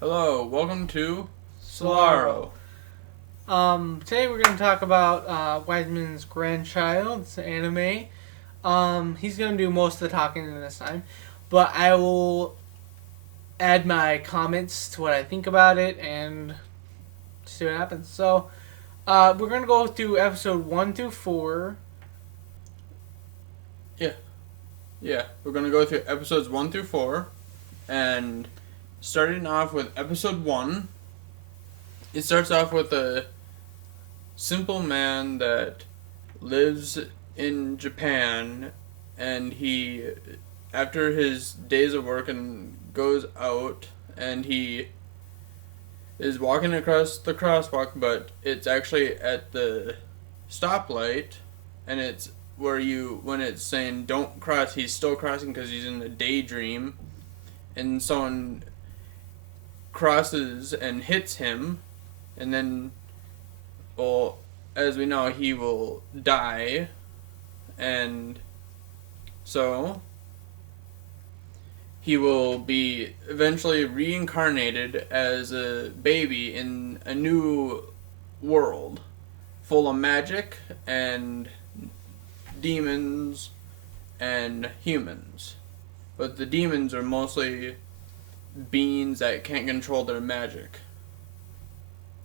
Hello, welcome to Solaro. Solaro. Today we're going to talk about Wiseman's Grandchild. It's an anime. He's going to do most of the talking this time, but I will add my comments to what I think about it and see what happens. So, we're going to go through episode 1 through 4. Yeah, we're gonna go through episodes 1 through 4, and starting off with episode 1, it starts off with a simple man that lives in Japan, and he, after his days of work, and goes out, and he is walking across the crosswalk, but it's actually at the stoplight, and it's where when it's saying don't cross, he's still crossing because he's in a daydream, and someone crosses and hits him, and then, well, as we know, he will die, and so he will be eventually reincarnated as a baby in a new world full of magic and demons and humans. But the demons are mostly beings that can't control their magic.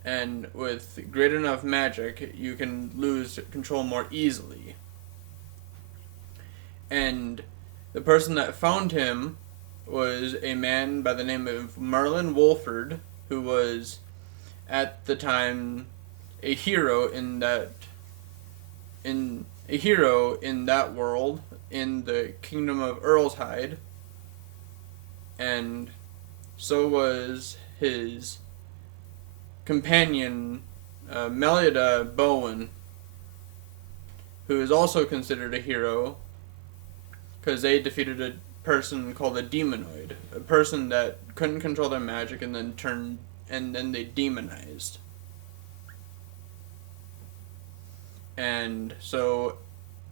And with great enough magic, you can lose control more easily. And the person that found him was a man by the name of Merlin Wolford, who was at the time a hero in that world, in the kingdom of Earlshide, and so was his companion, Melida Bowen, who is also considered a hero because they defeated a person called a demonoid, a person that couldn't control their magic and then they demonized. And so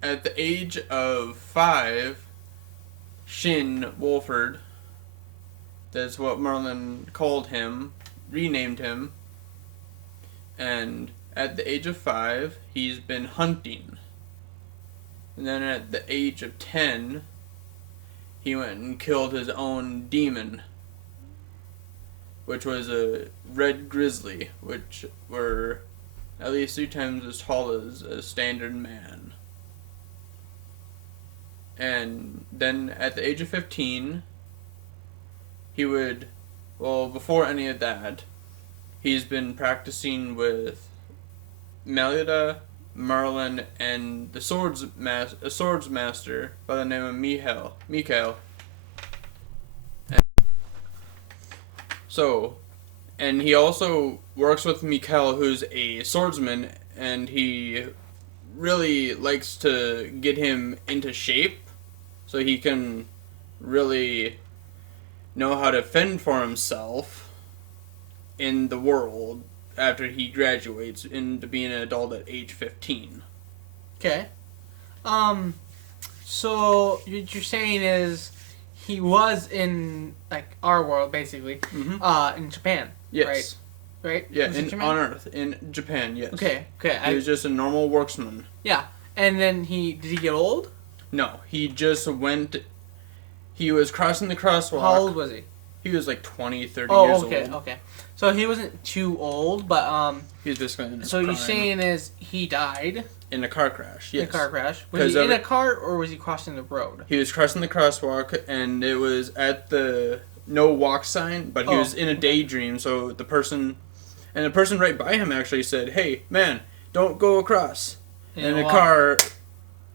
at the age of 5, Shin Wolford, that's what Merlin called him, renamed him, and at the age of 5, he's been hunting. And then at the age of 10, he went and killed his own demon, which was a red grizzly, which were at least 3 times as tall as a standard man. And then at the age of 15, before any of that, he's been practicing with Melida, Merlin, and a swords master by the name of Mikhail. So, and he also works with Mikhail, who's a swordsman, and he really likes to get him into shape so he can really know how to fend for himself in the world after he graduates into being an adult at age 15. Okay. So what you're saying is he was in, like, our world, basically, in Japan, Yes. right? Yeah, On Earth, in Japan, yes. Okay. He was just a normal worksman. Yeah, and then did he get old? No, he just went. He was crossing the crosswalk. How old was he? He was like 20, 30 years old. Okay. So he wasn't too old, but he was basically in his so prime. you're saying is he died in a car crash? Yes. In a car crash. Was he in a car or was he crossing the road? He was crossing the crosswalk, and it was at the no walk sign, but he was in a daydream. So the person right by him actually said, "Hey, man, don't go across." And a car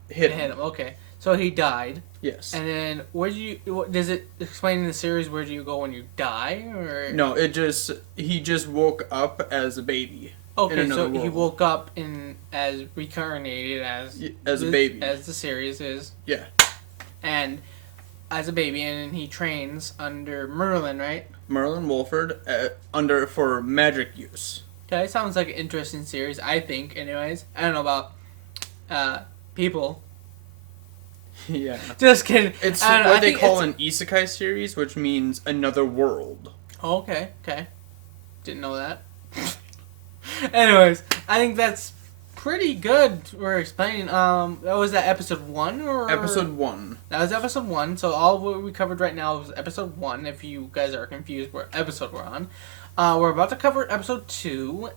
hit him. Okay, so he died. Yes. And then does it explain in the series where do you go when you die, or no? He just woke up as a baby. Okay, so he woke up as reincarnated as a baby, as the series is. Yeah. And as a baby, and he trains under Merlin, right? Merlin Wolford, for magic use. Okay, sounds like an interesting series, I think. Anyways, I don't know about people. Yeah. Just kidding. It's what they call an isekai series, which means another world. Oh, okay, okay. Didn't know that. Anyways, I think that's pretty good for explaining. Was that episode 1 or Episode 1. That was episode 1. So all what we covered right now was episode 1. If you guys are confused what episode we're on, we're about to cover episode 2.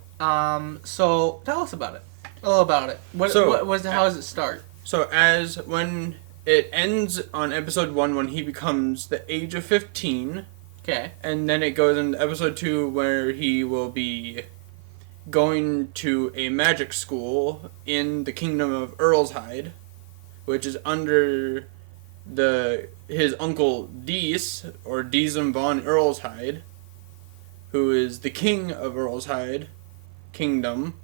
So tell us about it. A little about it. How does it start? So when it ends on episode 1 when he becomes the age of 15. Okay. And then it goes into episode 2 where he will be going to a magic school in the kingdom of Earlshide, which is under his uncle Dees, or Diesem von Earlshide, who is the king of Earlshide Kingdom.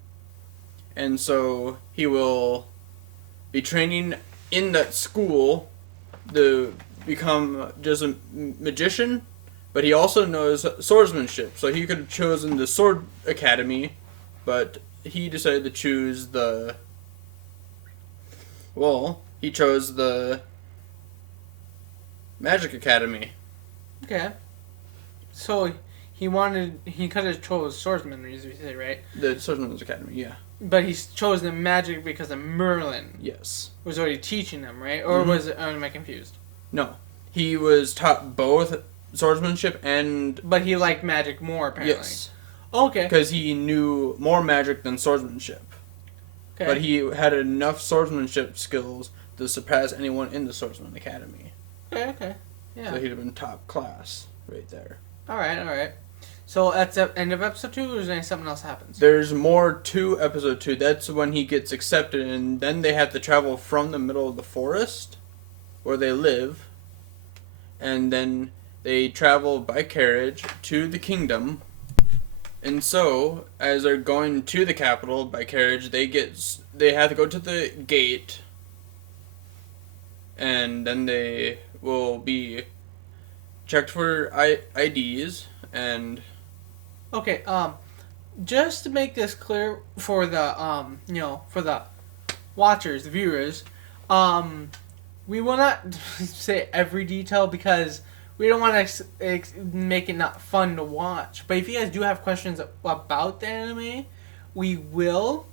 And so he will be training in that school to become just a magician, but he also knows swordsmanship, so he could have chosen the sword academy, but he decided to choose he chose the magic academy. Okay. So he could have chose swordsman, as we say, right? The swordsman's academy, yeah. But he chose the magic because of Merlin. Yes. Was already teaching them, right? Or am I confused? No. He was taught both swordsmanship and... But he liked magic more, apparently. Yes. Okay. Because he knew more magic than swordsmanship. Okay. But he had enough swordsmanship skills to surpass anyone in the Swordsman Academy. Okay. Yeah. So he'd have been top class right there. Alright. So that's the end of episode 2, or is there something else happens? There's more to episode 2. That's when he gets accepted, and then they have to travel from the middle of the forest where they live, and then they travel by carriage to the kingdom. And so, as they're going to the capital by carriage, they have to go to the gate, and then they will be checked for IDs and... Okay, just to make this clear for the, for the watchers, the viewers, we will not say every detail because we don't want to make it not fun to watch. But if you guys do have questions about the anime, we will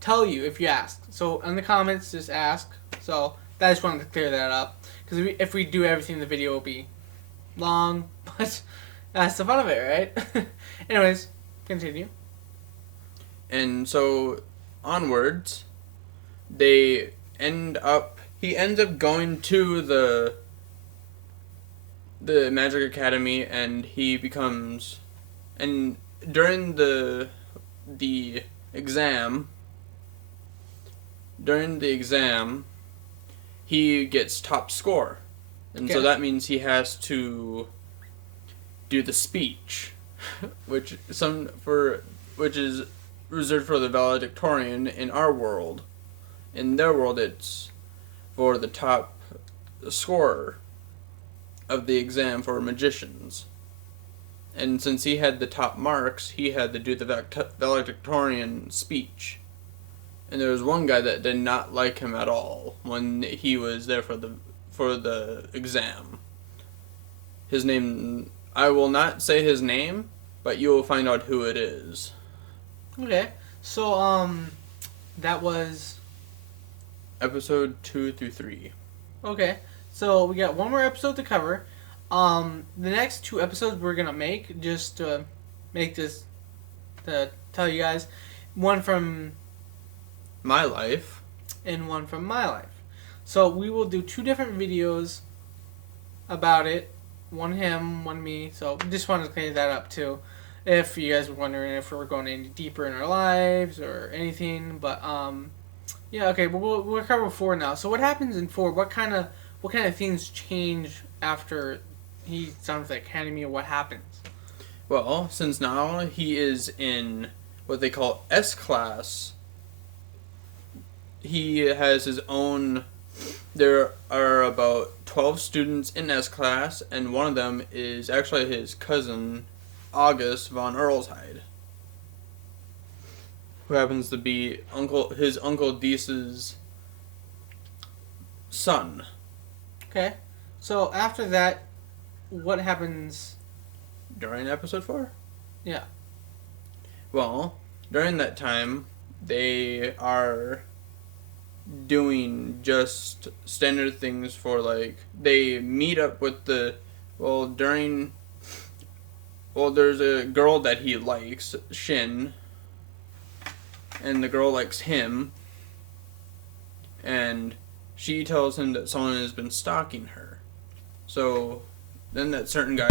tell you if you ask. So in the comments, just ask. So I just wanted to clear that up because if we do everything, the video will be long, but that's the fun of it, right? Anyways, continue. And so onwards, he ends up going to the Magic Academy, and he becomes, and during the exam, he gets top score. And so that means he has to do the speech, which is reserved for the valedictorian in our world. In their world, it's for the top scorer of the exam for magicians. And since he had the top marks, he had to do the valedictorian speech. And there was one guy that did not like him at all when he was there for the exam. His name, I will not say his name, but you will find out who it is. Okay. So, that was episode 2 through 3. Okay. So, we got one more episode to cover. The next 2 episodes we're going to make, just to make this, to tell you guys, one from my life and one from my life. So we will do 2 different videos about it. One him, one me. So just wanted to clear that up too. If you guys were wondering if we're going any deeper in our lives or anything. But yeah, okay, we'll cover 4 now. So what happens in 4? What kind of things change after he's done with the academy, or what happens? Well, since now he is in what they call S class, he has his own. There are about 12 students in S class, and one of them is actually his cousin, August von Earlshide, who happens to be his uncle Deese's son. Okay, so after that, what happens during episode 4? Yeah. Well, during that time, they are doing just standard things for, like, they meet up with there's a girl that he likes, Shin, and the girl likes him, and she tells him that someone has been stalking her. So, then that certain guy,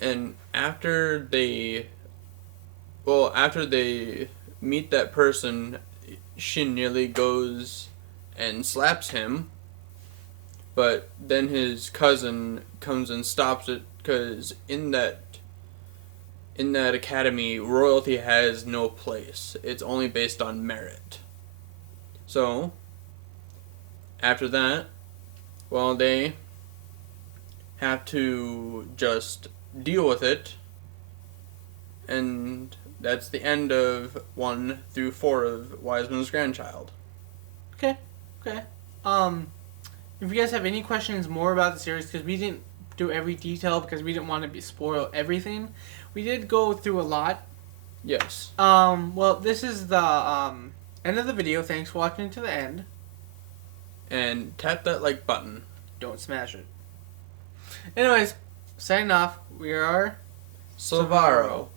and after they meet that person, Shin nearly goes and slaps him, but then his cousin comes and stops it, because in that academy, royalty has no place. It's only based on merit. So, after that, well, they have to just deal with it, and that's the end of 1 through 4 of Wiseman's Grandchild. Okay. If you guys have any questions more about the series, because we didn't do every detail because we didn't want to spoil everything, we did go through a lot. Yes. Well, this is the end of the video. Thanks for watching to the end. And tap that like button. Don't smash it. Anyways, signing off. We are Silvaro.